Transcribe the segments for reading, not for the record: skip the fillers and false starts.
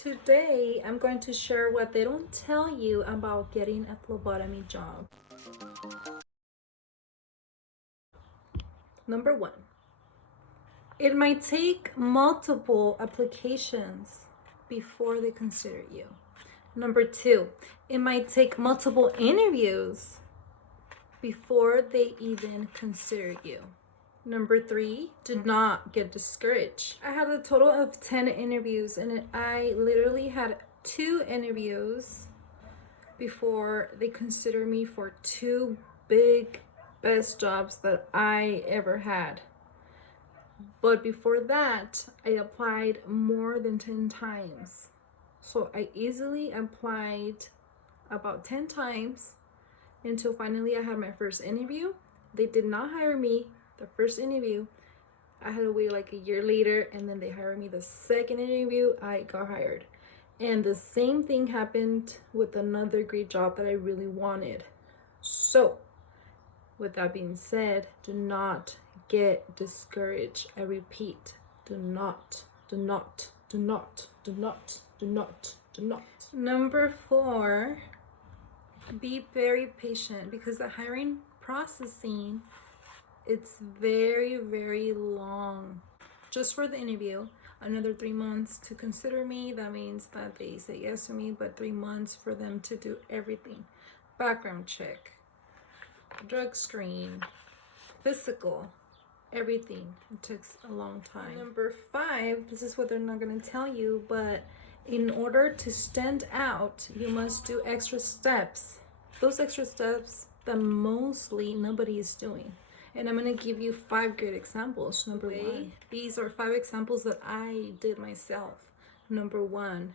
today I'm going to share what they don't tell you about getting a phlebotomy job. Number one, it might take multiple applications before they consider you. Number two, it might take multiple interviews before they even consider you. Number three, do not get discouraged. I had a total of 10 interviews, and I literally had 2 interviews before they considered me for 2 big best jobs that I ever had. But before that, I applied more than 10 times. So I easily applied about 10 times until finally I had my first interview. They did not hire me the first interview. I had to wait like a year later, and then they hired me the second interview. I got hired. And the same thing happened with another great job that I really wanted. So with that being said, do not get discouraged. I repeat, do not. Number 4, be very patient, because the hiring processing, it's very, very long. Just for the interview, another 3 months to consider me. That means that they say yes to me, but 3 months for them to do everything. Background check, drug screen, physical, everything. It takes a long time. Number 5, this is what they're not going to tell you, but in order to stand out, you must do extra steps. Those extra steps that mostly nobody is doing. And I'm going to give you 5 great examples. Number 1, these are 5 examples that I did myself. Number 1,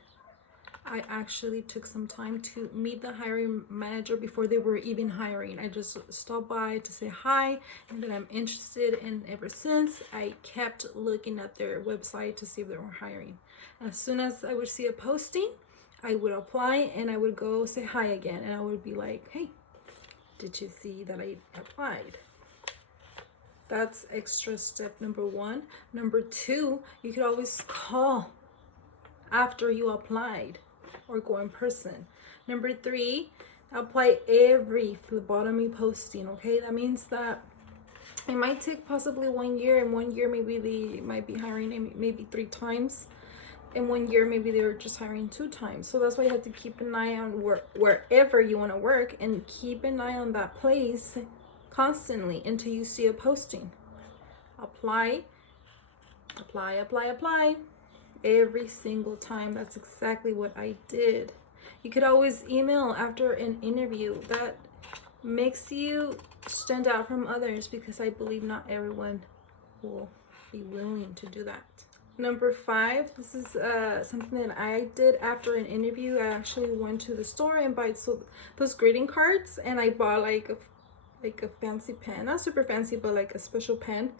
I actually took some time to meet the hiring manager before they were even hiring. I just stopped by to say hi and that I'm interested, and ever since I kept looking at their website to see if they were hiring. As soon as I would see a posting, I would apply, and I would go say hi again, and I would be like, hey, did you see that I applied? That's extra step number 1. Number 2, you could always call after you applied or go in person. Number 3, apply every phlebotomy posting, okay? That means that it might take possibly 1 year. In 1 year, maybe they might be hiring maybe 3 times. In 1 year, maybe they were just hiring 2 times. So that's why you have to keep an eye on wherever you want to work, and keep an eye on that place constantly until you see a posting. Apply every single time. That's exactly what I did. You could always email after an interview. That makes you stand out from others, because I believe not everyone will be willing to do that. Number 5, this is something that I did after an interview. I actually went to the store and bought those greeting cards, and I bought like a fancy pen, not super fancy, but like a special pen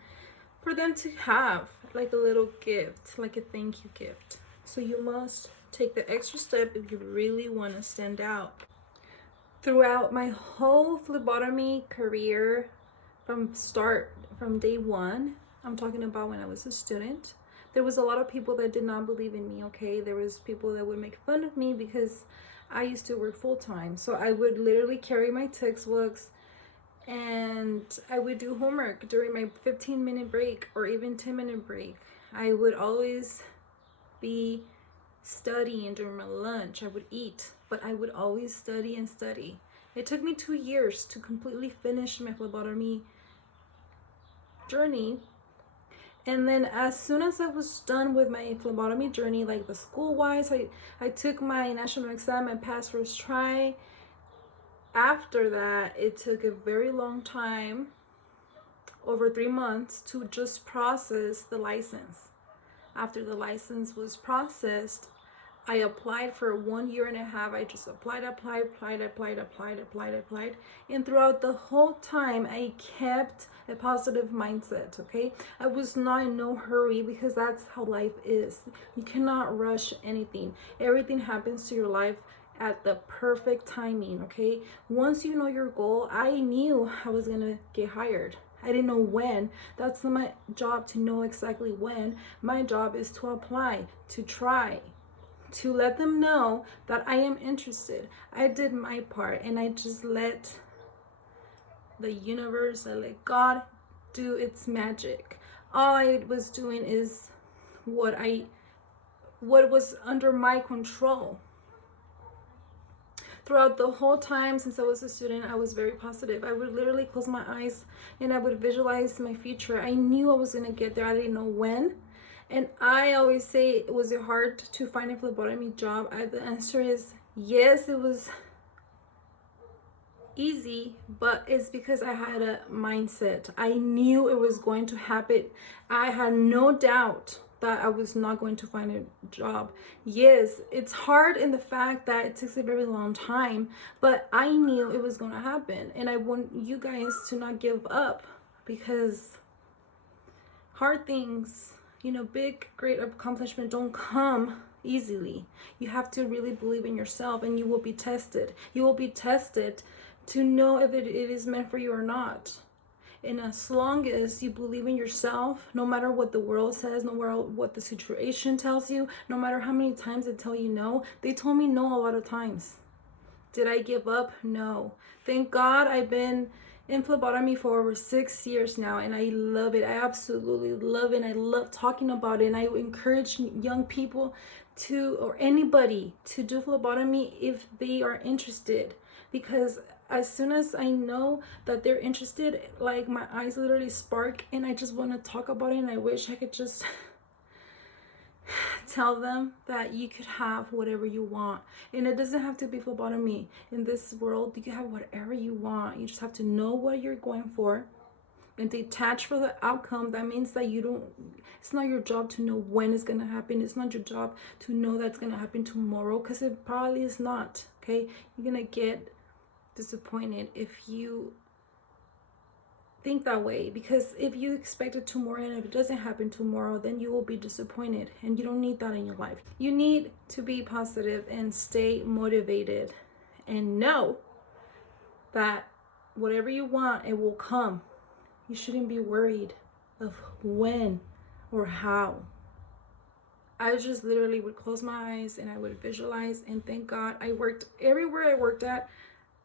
for them to have, like a little gift, like a thank you gift. So you must take the extra step if you really want to stand out. Throughout my whole phlebotomy career, from day 1, I'm talking about when I was a student, there was a lot of people that did not believe in me, okay? There was people that would make fun of me because I used to work full-time. So I would literally carry my textbooks, and I would do homework during my 15-minute break or even 10-minute break. I would always be studying during my lunch. I would eat, but I would always study and study. It took me 2 years to completely finish my phlebotomy journey. And then as soon as I was done with my phlebotomy journey, like the school-wise, I took my national exam and passed first try. After that, it took a very long time, over 3 months, to just process the license. After the license was processed, I applied for 1.5 years. I just applied. And throughout the whole time, I kept a positive mindset, okay? I was not in no hurry, because that's how life is. You cannot rush anything. Everything happens to your life at the perfect timing, okay? Once you know your goal, I knew I was gonna get hired. I didn't know when. That's not my job to know exactly when. My job is to apply, to try, to let them know that I am interested. I did my part, and I just let the universe, I let God do its magic. All I was doing is what was under my control. Throughout the whole time since I was a student, I was very positive. I would literally close my eyes and I would visualize my future. I knew I was going to get there. I didn't know when. And I always say, was it hard to find a phlebotomy job? The answer is yes, it was easy, but it's because I had a mindset. I knew it was going to happen. I had no doubt that I was not going to find a job. Yes, it's hard in the fact that it takes a very long time, but I knew it was going to happen. And I want you guys to not give up, because hard things, you know, big, great accomplishment don't come easily. You have to really believe in yourself, and you will be tested. You will be tested to know if it is meant for you or not. And as long as you believe in yourself, no matter what the world says, no matter what the situation tells you, no matter how many times they tell you no, they told me no a lot of times. Did I give up? No. Thank God I've been in phlebotomy for over 6 years now, and I love it. I absolutely love it. And I love talking about it. And I encourage young people to, or anybody, to do phlebotomy if they are interested, because as soon as I know that they're interested, like my eyes literally spark and I just want to talk about it, and I wish I could just tell them that you could have whatever you want. And it doesn't have to be phlebotomy. In this world, you can have whatever you want. You just have to know what you're going for and detach from the outcome. That means that it's not your job to know when it's going to happen. It's not your job to know that's going to happen tomorrow, because it probably is not. Okay, you're going to get disappointed if you think that way, because if you expect it tomorrow and if it doesn't happen tomorrow, then you will be disappointed, and you don't need that in your life. You need to be positive and stay motivated and know that whatever you want, it will come. You shouldn't be worried of when or how. I just literally would close my eyes and I would visualize, and thank God I worked everywhere I worked at.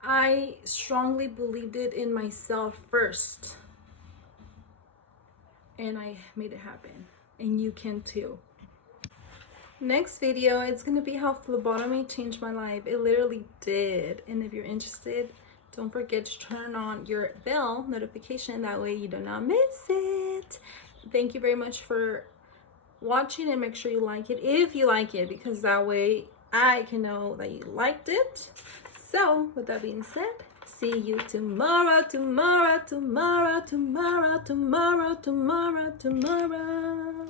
I strongly believed it in myself first, and I made it happen, and you can too. Next video, it's gonna be how phlebotomy changed my life. It literally did. And if you're interested, don't forget to turn on your bell notification, that way you do not miss it. Thank you very much for watching, and make sure you like it if you like it, because that way I can know that you liked it. So with that being said, see you tomorrow, tomorrow, tomorrow, tomorrow, tomorrow, tomorrow, tomorrow.